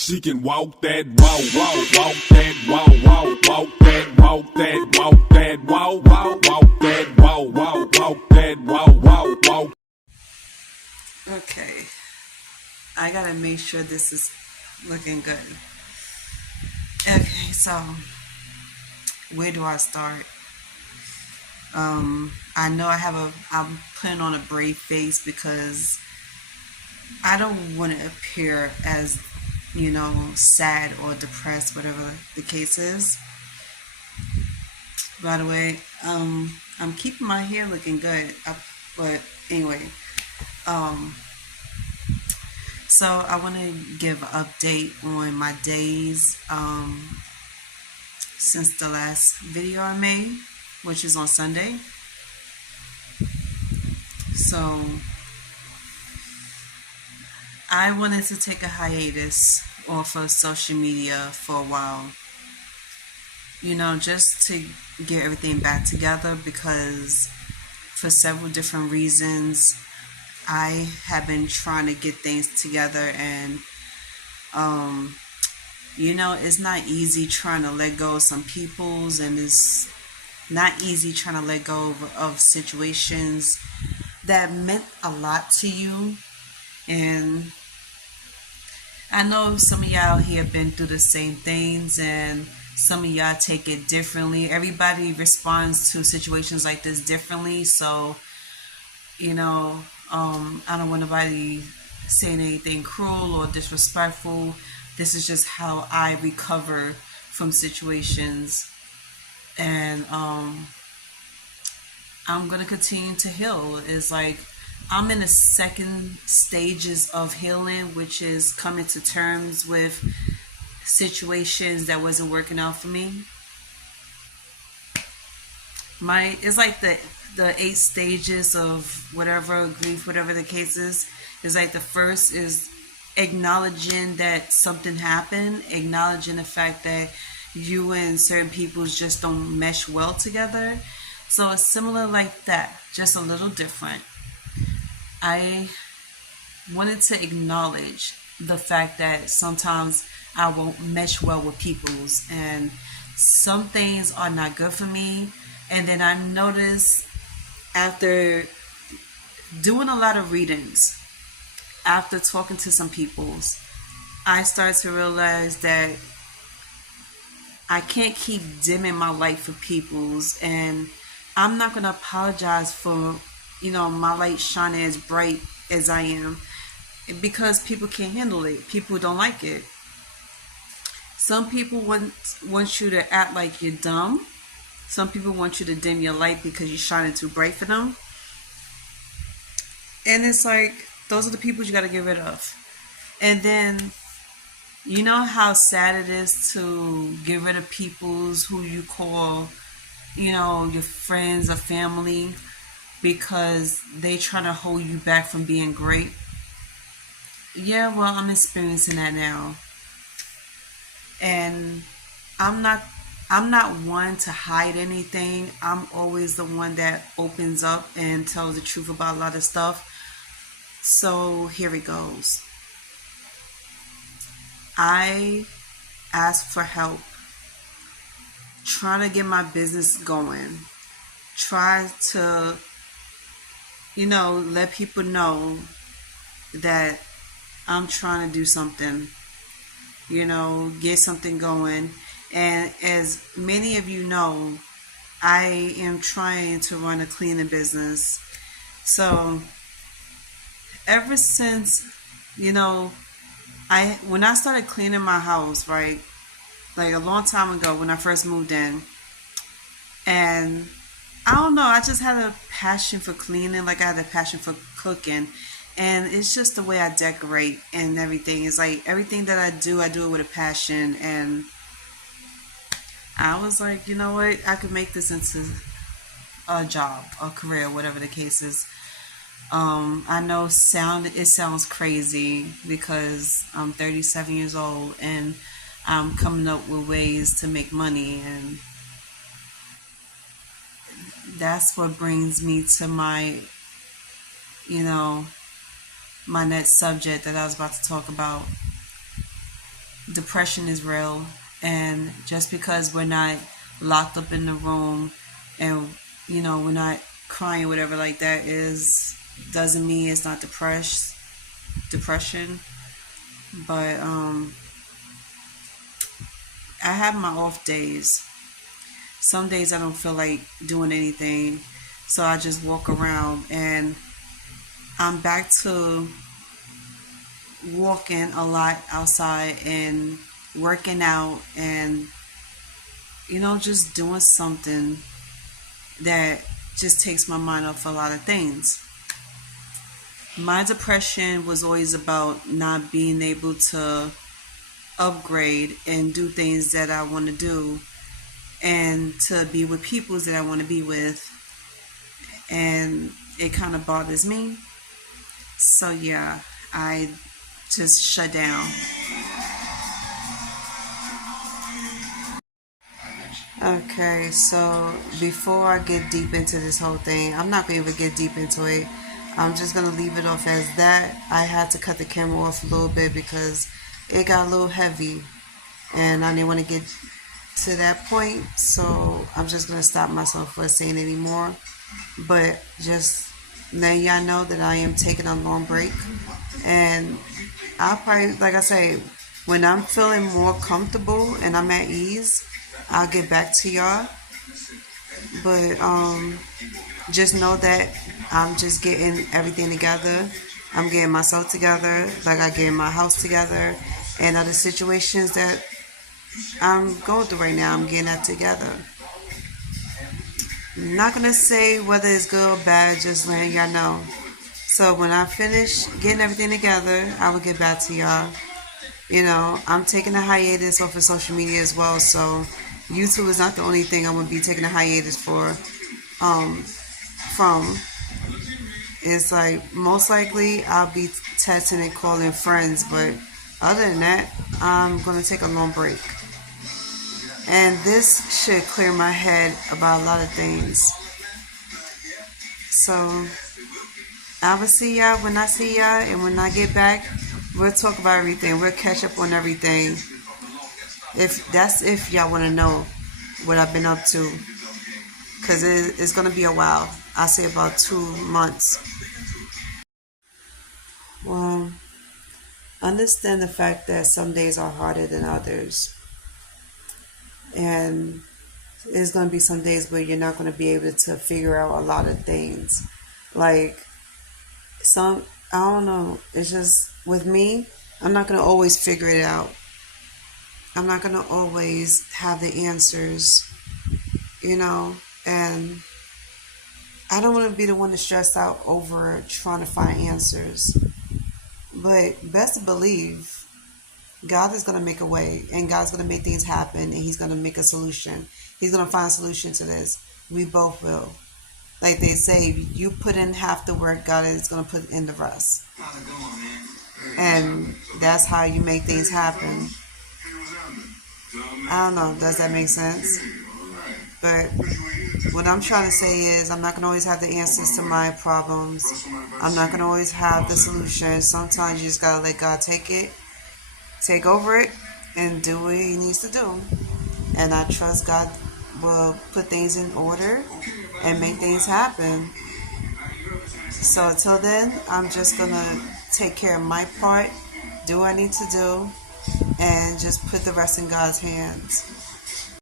She can walk that walk, walk that walk, walk that walk, that walk, walk that walk that walk. Okay, I gotta make sure this is looking good. Okay, so where do I start? I know I'm putting on a brave face because I don't want to appear as, sad or depressed, whatever the case is. By the way, I'm keeping my hair looking good. But anyway, um, so I want to give an update on my days since the last video I made, which is on Sunday. So I wanted to take a hiatus off of social media for a while, just to get everything back together because for several different reasons I have been trying to get things together, and it's not easy trying to let go of some people's, and it's not easy trying to let go of situations that meant a lot to you. And I know some of y'all here have been through the same things, and some of y'all take it differently. Everybody responds to situations like this differently. So, I don't want nobody saying anything cruel or disrespectful. This is just how I recover from situations. And I'm going to continue to heal. It's like I'm in the second stages of healing, which is coming to terms with situations that wasn't working out for me. It's like the 8 stages of whatever grief, whatever the case is. It's like the first is acknowledging that something happened, acknowledging the fact that you and certain people just don't mesh well together. So it's similar like that, just a little different. I wanted to acknowledge the fact that sometimes I won't mesh well with people's, and some things are not good for me. And then I noticed after doing a lot of readings, after talking to some people's, I started to realize that I can't keep dimming my light for people's, and I'm not going to apologize for, my light shining as bright as I am, because people can't handle it. People don't like it. Some people want you to act like you're dumb. Some people want you to dim your light because you're shining too bright for them. And it's like, those are the people you got to get rid of. And then, you know how sad it is to get rid of people's who you call, your friends or family, because they trying to hold you back from being great. Yeah, well, I'm experiencing that now. And I'm not one to hide anything. I'm always the one that opens up and tells the truth about a lot of stuff. So here it goes. I asked for help, trying to get my business going. Try to, let people know that I'm trying to do something, get something going. And as many of you know, I am trying to run a cleaning business. So ever since, when I started cleaning my house, right, like a long time ago when I first moved in, and I don't know, I just had a passion for cleaning, like I had a passion for cooking. And it's just the way I decorate and everything. It's like everything that I do it with a passion. And I was like, you know what? I could make this into a job, a career, whatever the case is. I know it sounds crazy because I'm 37 years old and I'm coming up with ways to make money, and that's what brings me to my next subject that I was about to talk about. depression is real, and just because we're not locked up in the room and we're not crying, whatever like that is, doesn't mean it's not depression. But I have my off days. Some days I don't feel like doing anything, so I just walk around, and I'm back to walking a lot outside and working out, and just doing something that just takes my mind off a lot of things. My depression was always about not being able to upgrade and do things that I want to do, and to be with people that I want to be with, and it kind of bothers me. So yeah, I just shut down. Okay, so before I get deep into this whole thing, I'm not going to even get deep into it. I'm just going to leave it off as that. I had to cut the camera off a little bit because it got a little heavy, and I didn't want to get to that point, so I'm just going to stop myself from saying any more. But just letting y'all know that I am taking a long break, and I'll probably, like I say, when I'm feeling more comfortable and I'm at ease, I'll get back to y'all. But just know that I'm just getting everything together. I'm getting myself together, like I get my house together, and other situations that I'm going through right now, I'm getting that together. I'm not gonna say whether it's good or bad, just letting y'all know. So when I finish getting everything together, I will get back to y'all. I'm taking a hiatus off of social media as well, so YouTube is not the only thing I'm gonna be taking a hiatus for. From It's like most likely I'll be texting and calling friends, but other than that, I'm gonna take a long break. And this should clear my head about a lot of things. So I will see y'all when I see y'all, and when I get back, we'll talk about everything. We'll catch up on everything. If y'all want to know what I've been up to, because it's gonna be a while. I say about 2 months. Well, understand the fact that some days are harder than others, and there's gonna be some days where you're not gonna be able to figure out a lot of things. Like I don't know. It's just with me, I'm not gonna always figure it out. I'm not gonna always have the answers, and I don't want to be the one to stress out over trying to find answers. But best to believe God is going to make a way, and God's going to make things happen, and He's going to make a solution. He's going to find a solution to this. We both will. Like they say, you put in half the work, God is going to put in the rest. And that's how you make things happen. I don't know, does that make sense? But what I'm trying to say is, I'm not going to always have the answers to my problems. I'm not going to always have the solution. Sometimes you just got to let God take over it, and do what He needs to do. And I trust God will put things in order and make things happen. So until then, I'm just going to take care of my part, do what I need to do, and just put the rest in God's hands.